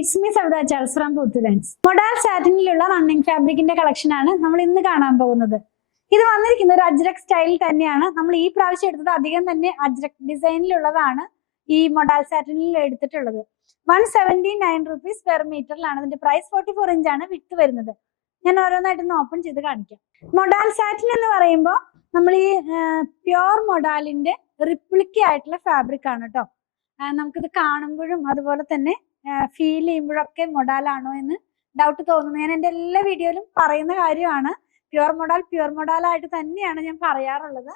It's me Savitha Charles from പുത്തുലൻസ്. Modal സാറ്റിനിലുള്ള running ഫാബ്രിക്കിന്റെ കളക്ഷൻ ആണ് നമ്മൾ ഇന്ന് കാണാൻ പോകുന്നത്. ഇത് വന്നിരിക്കുന്ന ഒരു അജ്രക് സ്റ്റൈൽ തന്നെയാണ്. നമ്മൾ ഈ പ്രാവശ്യം എടുത്തത് അധികം തന്നെ അജ്രക് ഡിസൈനിലുള്ളതാണ് ഈ മൊഡാൽ സാറ്റിനിൽ എടുത്തിട്ടുള്ളത്. 179 rupees പെർ മീറ്ററിലാണ് ഇതിന്റെ പ്രൈസ്. 44 ഇഞ്ചാണ് വിട്ട് വരുന്നത്. ഞാൻ ഓരോന്നായിട്ടൊന്ന് ഓപ്പൺ ചെയ്ത് കാണിക്കാം. മൊഡാൽ സാറ്റിൻ എന്ന് പറയുമ്പോൾ നമ്മൾ ഈ പ്യോർ മൊഡാലിന്റെ റിപ്ലിക്ക ആയിട്ടുള്ള ഫാബ്രിക് ആണ് കേട്ടോ. നമുക്കിത് കാണുമ്പോഴും അതുപോലെ തന്നെ ഫീൽ ചെയ്യുമ്പോഴൊക്കെ മൊഡാലാണോ എന്ന് ഡൗട്ട് തോന്നുന്നു. ഞാൻ എൻ്റെ എല്ലാ വീഡിയോയിലും പറയുന്ന കാര്യമാണ്. പ്യുവർ മൊഡാലായിട്ട് തന്നെയാണ് ഞാൻ പറയാറുള്ളത്.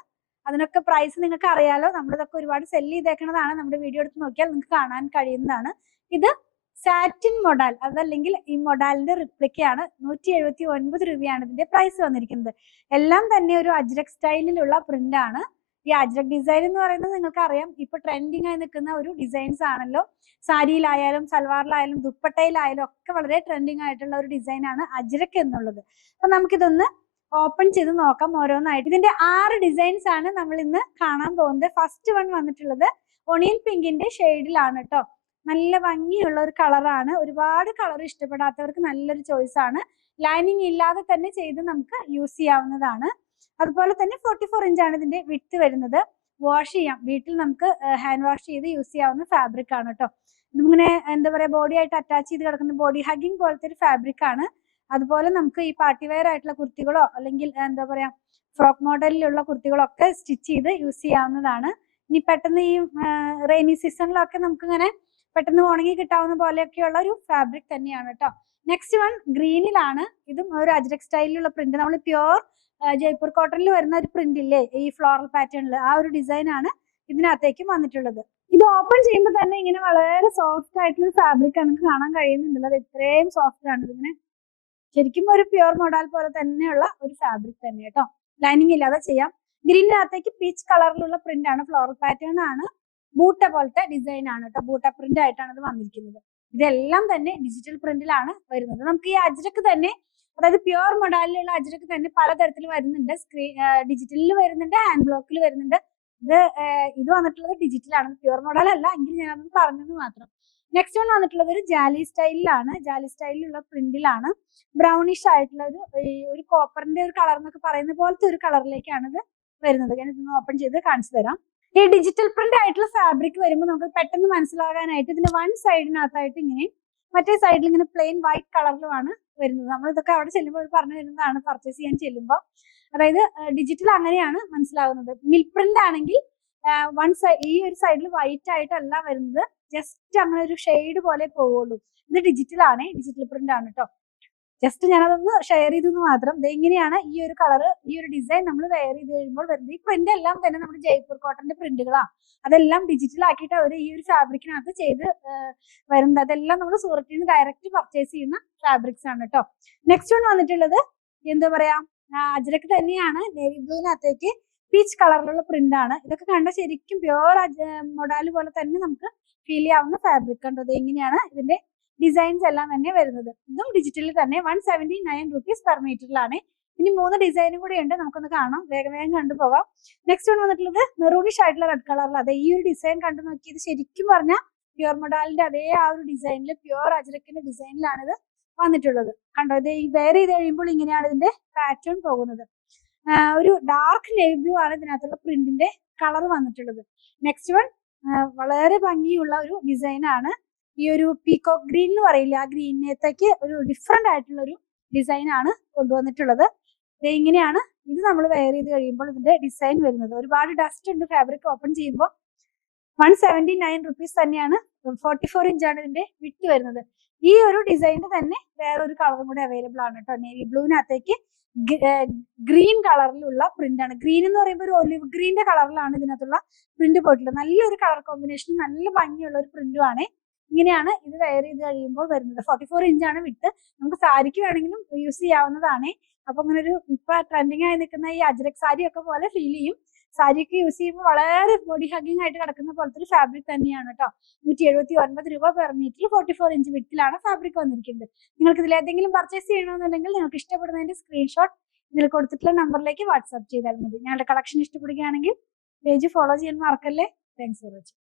അതിനൊക്കെ പ്രൈസ് നിങ്ങൾക്ക് അറിയാലോ. നമ്മളിതൊക്കെ ഒരുപാട് സെല്ല് ചെയ്തേക്കുന്നതാണ്. നമ്മുടെ വീഡിയോ എടുത്ത് നോക്കിയാൽ നിങ്ങൾക്ക് കാണാൻ കഴിയുന്നതാണ്. ഇത് സാറ്റിൻ മൊഡാൽ, അതല്ലെങ്കിൽ ഈ മൊഡാലിന്റെ റിപ്ലിക്കയാണ്. 179 രൂപയാണ് ഇതിന്റെ പ്രൈസ് വന്നിരിക്കുന്നത്. എല്ലാം തന്നെ ഒരു അജ്രക് സ്റ്റൈലിലുള്ള പ്രിന്റ് ആണ്. ഈ അജ്രക് ഡിസൈൻ എന്ന് പറയുന്നത് നിങ്ങൾക്ക് അറിയാം, ഇപ്പൊ ട്രെൻഡിങ് ആയി നിൽക്കുന്ന ഒരു ഡിസൈൻസ് ആണല്ലോ. സാരിയിലായാലും സൽവാറിലായാലും ദുപ്പട്ടയിലായാലും ഒക്കെ വളരെ ട്രെൻഡിങ് ആയിട്ടുള്ള ഒരു ഡിസൈൻ ആണ് അജ്രക് എന്നുള്ളത്. അപ്പൊ നമുക്കിതൊന്ന് ഓപ്പൺ ചെയ്ത് നോക്കാം ഓരോന്നായിട്ട്. ഇതിന്റെ 6 ഡിസൈൻസ് ആണ് നമ്മൾ ഇന്ന് കാണാൻ പോകുന്നത്. ഫസ്റ്റ് വൺ വന്നിട്ടുള്ളത് ഒണിയൻ പിങ്കിന്റെ ഷെയ്ഡിലാണ് കേട്ടോ. നല്ല ഭംഗിയുള്ള ഒരു കളറാണ്. ഒരുപാട് കളർ ഇഷ്ടപ്പെടാത്തവർക്ക് നല്ലൊരു ചോയ്സ് ആണ്. ലൈനിങ് ഇല്ലാതെ തന്നെ ചെയ്ത് നമുക്ക് യൂസ് ചെയ്യാവുന്നതാണ്. അതുപോലെ തന്നെ 44 ഇഞ്ചാണ് ഇതിന്റെ വിഡ്ത് വരുന്നത്. വാഷ് ചെയ്യാം, വീട്ടിൽ നമുക്ക് ഹാൻഡ് വാഷ് ചെയ്ത് യൂസ് ചെയ്യാവുന്ന ഫാബ്രിക് ആണ് കേട്ടോ. ഇതിങ്ങനെ എന്താ പറയാ, ബോഡി ആയിട്ട് അറ്റാച്ച് ചെയ്ത് കിടക്കുന്ന ബോഡി ഹഗ്ഗിങ് പോലത്തെ ഒരു ഫാബ്രിക് ആണ്. അതുപോലെ നമുക്ക് ഈ പാർട്ടി വെയർ ആയിട്ടുള്ള കുർത്തികളോ അല്ലെങ്കിൽ എന്താ പറയാ ഫ്രോക്ക് മോഡലിലുള്ള കുർത്തികളോ ഒക്കെ സ്റ്റിച്ച് ചെയ്ത് യൂസ് ചെയ്യാവുന്നതാണ്. ഇനി പെട്ടെന്ന് ഈ റെയിനി സീസണിലൊക്കെ നമുക്ക് ഇങ്ങനെ പെട്ടെന്ന് ഉണങ്ങി കിട്ടാവുന്ന പോലെയൊക്കെയുള്ള ഒരു ഫാബ്രിക് തന്നെയാണ് കേട്ടോ. നെക്സ്റ്റ് വൺ ഗ്രീനിലാണ്. ഇതും ഒരു അജ്രക് സ്റ്റൈലിലുള്ള പ്രിന്റ്. നമ്മൾ പ്യുവർ ജയ്പൂർ കോട്ടണിൽ വരുന്ന ഒരു പ്രിന്റ് ഇല്ലേ, ഈ ഫ്ലോറൽ പാറ്റേണിൽ, ആ ഒരു ഡിസൈൻ ആണ് ഇതിനകത്തേക്കും വന്നിട്ടുള്ളത്. ഇത് ഓപ്പൺ ചെയ്യുമ്പോൾ തന്നെ ഇങ്ങനെ വളരെ സോഫ്റ്റ് ആയിട്ടുള്ള ഫാബ്രിക് നമുക്ക് കാണാൻ കഴിയുന്നുണ്ടല്ലോ. അത് എത്രയും സോഫ്റ്റ് ആണ്. ഇതിങ്ങനെ ശരിക്കും ഒരു പ്യുവർ മൊഡാൽ പോലെ തന്നെയുള്ള ഒരു ഫാബ്രിക് തന്നെ കേട്ടോ. ലൈനിങ് ഇല്ലാതെ ചെയ്യാം. ഗ്രീനിനകത്തേക്ക് പീച്ച് കളറിലുള്ള പ്രിന്റ് ആണ്. ഫ്ലോറൽ പാറ്റേൺ ആണ്. ബൂട്ട പോലത്തെ ഡിസൈൻ ആണ് കേട്ടോ. ബൂട്ട പ്രിന്റ് ആയിട്ടാണ് ഇത് വന്നിരിക്കുന്നത്. ഇതെല്ലാം തന്നെ ഡിജിറ്റൽ പ്രിന്റിലാണ് വരുന്നത്. നമുക്ക് ഈ അജ്രക് തന്നെ, അതായത് പ്യുവർ മൊഡാലിലുള്ള അജ്രക് തന്നെ പലതരത്തിൽ വരുന്നുണ്ട്. ഡിജിറ്റലിൽ വരുന്നുണ്ട്, ഹാൻഡ് ബ്ലോക്കിൽ വരുന്നുണ്ട്. ഇത് വന്നിട്ടുള്ളത് ഡിജിറ്റലാണ്, പ്യുവർ മൊഡാൽ അല്ല. എങ്കിൽ ഞാനത് പറഞ്ഞത് മാത്രം. നെക്സ്റ്റ് വൺ വന്നിട്ടുള്ളത് ഒരു ജാലി സ്റ്റൈലിലാണ്. ജാലി സ്റ്റൈലിലുള്ള പ്രിന്റിലാണ്. ബ്രൗണിഷ് ആയിട്ടുള്ള ഒരു കോപ്പറിന്റെ ഒരു കളർ എന്നൊക്കെ പറയുന്ന പോലത്തെ ഒരു കളറിലേക്കാണ് ഇത് വരുന്നത്. ഞാൻ ഇതൊന്ന് ഓപ്പൺ ചെയ്ത് കാണിച്ചു തരാം. ഈ ഡിജിറ്റൽ പ്രിന്റ് ആയിട്ടുള്ള ഫാബ്രിക് വരുമ്പോൾ നമുക്ക് പെട്ടെന്ന് മനസ്സിലാകാനായിട്ട് ഇതിന്റെ വൺ സൈഡിനകത്തായിട്ട് ഇങ്ങനെ, മറ്റേ സൈഡിൽ ഇങ്ങനെ പ്ലെയിൻ വൈറ്റ് കളറിലുമാണ് വരുന്നത്. നമ്മൾ ഇതൊക്കെ അവിടെ ചെല്ലുമ്പോൾ പറഞ്ഞു തരുന്നതാണ് പർച്ചേസ് ചെയ്യാൻ ചെല്ലുമ്പോൾ. അതായത് ഡിജിറ്റൽ അങ്ങനെയാണ് മനസ്സിലാകുന്നത്. മിൽ പ്രിന്റ് ആണെങ്കിൽ ഈ ഒരു സൈഡിൽ വൈറ്റ് ആയിട്ടല്ല വരുന്നത്, ജസ്റ്റ് അങ്ങനെ ഒരു ഷെയ്ഡ് പോലെ പോവുള്ളൂ. ഇത് ഡിജിറ്റൽ ആണ്, ഡിജിറ്റൽ പ്രിന്റ് ആണ് കേട്ടോ. ജസ്റ്റ് ഞാനതൊന്ന് ഷെയർ ചെയ്തെന്ന് മാത്രം. ഇങ്ങനെയാണ് ഈ ഒരു കളറ്, ഈ ഒരു ഡിസൈൻ നമ്മൾ വെയർ ചെയ്ത് കഴിയുമ്പോൾ വരുന്നത്. ഈ പ്രിന്റ് എല്ലാം തന്നെ നമ്മുടെ ജയ്പൂർ കോട്ടന്റെ പ്രിന്റുകളാണ്. അതെല്ലാം ഡിജിറ്റൽ ആക്കിയിട്ട് അവർ ഈ ഒരു ഫാബ്രിക്കിനകത്ത് ചെയ്ത് വരുന്നത്. അതെല്ലാം നമ്മൾ സൂറത്തിൽ നിന്ന് ഡയറക്റ്റ് പർച്ചേസ് ചെയ്യുന്ന ഫാബ്രിക്സ് ആണ് കേട്ടോ. നെക്സ്റ്റ് വൺ വന്നിട്ടുള്ളത് എന്താ പറയാ, അജ്രക് തന്നെയാണ്. നേവി ബ്ലൂവിനകത്തേക്ക് പീച്ച് കളറിലുള്ള പ്രിന്റ് ആണ്. ഇതൊക്കെ കണ്ട ശരിക്കും പ്യുവർ മൊഡാൽ പോലെ തന്നെ നമുക്ക് ഫീൽ ചെയ്യാവുന്ന ഫാബ്രിക് കണ്ടത്. ഇങ്ങനെയാണ് ഇതിന്റെ ഡിസൈൻസ് എല്ലാം തന്നെ വരുന്നത്. ഇതും ഡിജിറ്റലിൽ തന്നെ 179 rupees പെർ മീറ്ററിലാണ്. ഇനി 3 ഡിസൈനും കൂടി ഉണ്ട്, നമുക്കൊന്ന് കാണാം. വേഗം വേഗം കണ്ടുപോകാം. നെക്സ്റ്റ് വൺ വന്നിട്ടുള്ളത് മെറൂണിഷ് ആയിട്ടുള്ള റെഡ് കളറിൽ. അതെ, ഈ ഒരു ഡിസൈൻ കണ്ടു നോക്കിയത് ശരിക്കും പറഞ്ഞാൽ പ്യുവർ മൊഡാലിന്റെ അതേ ആ ഒരു ഡിസൈനിൽ, പ്യുവർ അജ്രക്കിന്റെ ഡിസൈനിലാണ് ഇത് വന്നിട്ടുള്ളത്. കണ്ടോ, ഇത് വെയർ ചെയ്ത് കഴിയുമ്പോൾ ഇങ്ങനെയാണ് ഇതിന്റെ പാറ്റേൺ പോകുന്നത്. ഒരു ഡാർക്ക് നേവി ബ്ലൂ ആണ് ഇതിനകത്തുള്ള പ്രിന്റിന്റെ കളർ വന്നിട്ടുള്ളത്. നെക്സ്റ്റ് വൺ വളരെ ഭംഗിയുള്ള ഒരു ഡിസൈൻ ആണ്. ഈ ഒരു പീകോക്ക് ഗ്രീൻ എന്ന് പറയില്ല, ആ ഗ്രീനിനകത്തേക്ക് ഒരു ഡിഫറെന്റ് ആയിട്ടുള്ള ഒരു ഡിസൈൻ ആണ് കൊണ്ടുവന്നിട്ടുള്ളത്. ഇങ്ങനെയാണ് ഇത് നമ്മൾ വെയർ ചെയ്ത് കഴിയുമ്പോൾ ഇതിന്റെ ഡിസൈൻ വരുന്നത്. ഒരുപാട് ഡസ്റ്റ് ഉണ്ട് ഫാബ്രിക് ഓപ്പൺ ചെയ്യുമ്പോൾ. 179 rupees തന്നെയാണ്. 44 ഇഞ്ചാണ് ഇതിന്റെ വിഡ്ത് വരുന്നത്. ഈ ഒരു ഡിസൈനിന് തന്നെ വേറൊരു കളറും കൂടി അവൈലബിൾ ആണ് കേട്ടോ. നേവി ബ്ലൂവിനകത്തേക്ക് ഗ്രീൻ കളറിലുള്ള പ്രിന്റ് ആണ്. ഗ്രീൻ എന്ന് പറയുമ്പോൾ ഒരു ഒലിവ് ഗ്രീന്റെ കളറിലാണ് ഇതിനകത്തുള്ള പ്രിന്റ് പോയിട്ടുള്ളത്. നല്ലൊരു കളർ കോമ്പിനേഷനും നല്ല ഭംഗിയുള്ള ഒരു പ്രിന്റും ആണ്. ഇങ്ങനെയാണ് ഇത് വെയർ ചെയ്ത് കഴിയുമ്പോൾ വരുന്നത്. 44 ഇഞ്ചാണ് വിട്ട്. നമുക്ക് സാരിക്ക് വേണമെങ്കിലും യൂസ് ചെയ്യാവുന്നതാണ്. അപ്പൊ അങ്ങനെ ഒരു ഇപ്പൊ ട്രെൻഡിങ് ആയി നിൽക്കുന്ന ഈ അജ്രക് സാരി ഒക്കെ പോലെ ഫീൽ ചെയ്യും. സാരിയൊക്കെ യൂസ് ചെയ്യുമ്പോൾ വളരെ ബോഡി ഹഗ്ഗിങ് ആയിട്ട് കിടക്കുന്ന പോലത്തെ ഒരു ഫാബ്രിക് തന്നെയാണ് കേട്ടോ. 179 രൂപ പെർ മീറ്റർ. 44 ഇഞ്ച് വിട്ടിലാണ് ഫാബ്രിക് വന്നിരിക്കുന്നത്. നിങ്ങൾക്ക് ഇതിൽ ഏതെങ്കിലും പർച്ചേസ് ചെയ്യണമെന്നുണ്ടെങ്കിൽ നിങ്ങൾക്ക് ഇഷ്ടപ്പെടുന്നതിന്റെ സ്ക്രീൻഷോട്ട് ഇതിൽ കൊടുത്തിട്ടുള്ള നമ്പറിലേക്ക് വാട്സ്ആപ്പ് ചെയ്താൽ മതി. ഞങ്ങളുടെ കളക്ഷൻ ഇഷ്ടപ്പെടുകയാണെങ്കിൽ പേജ് ഫോളോ ചെയ്യാൻ മറക്കല്ലേ. Thanks for watching.